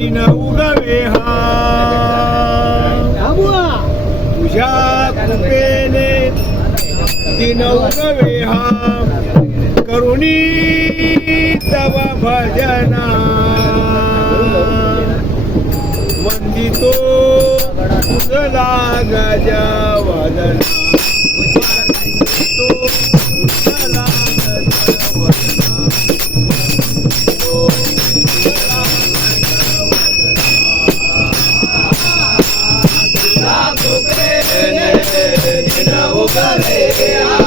तीन उगवे हा तुझ्या कृपेने दिनौ उगवे हा करुणी तव भजना वंदितो तुझला गजा वदना तो तुझला वदना ninaogombea, bidhaa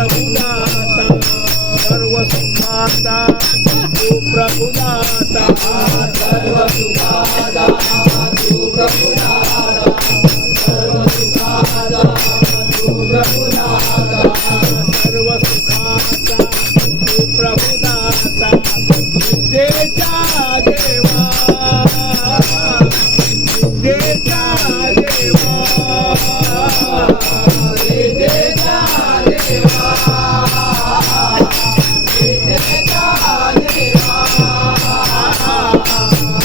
प्रभुनाता सर्वसुखाता तू प्रभुनाता सर्वसुखाता तू प्रभुनाता प्रभुनाता सर्वसुखाता तू प्रभुनाता देता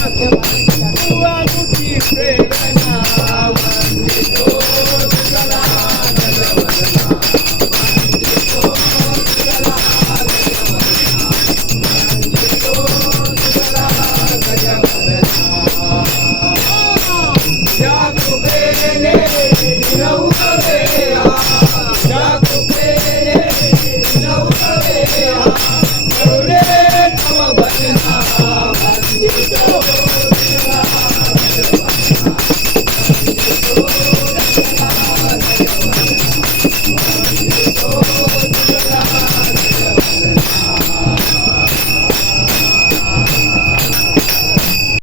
Hey, hey,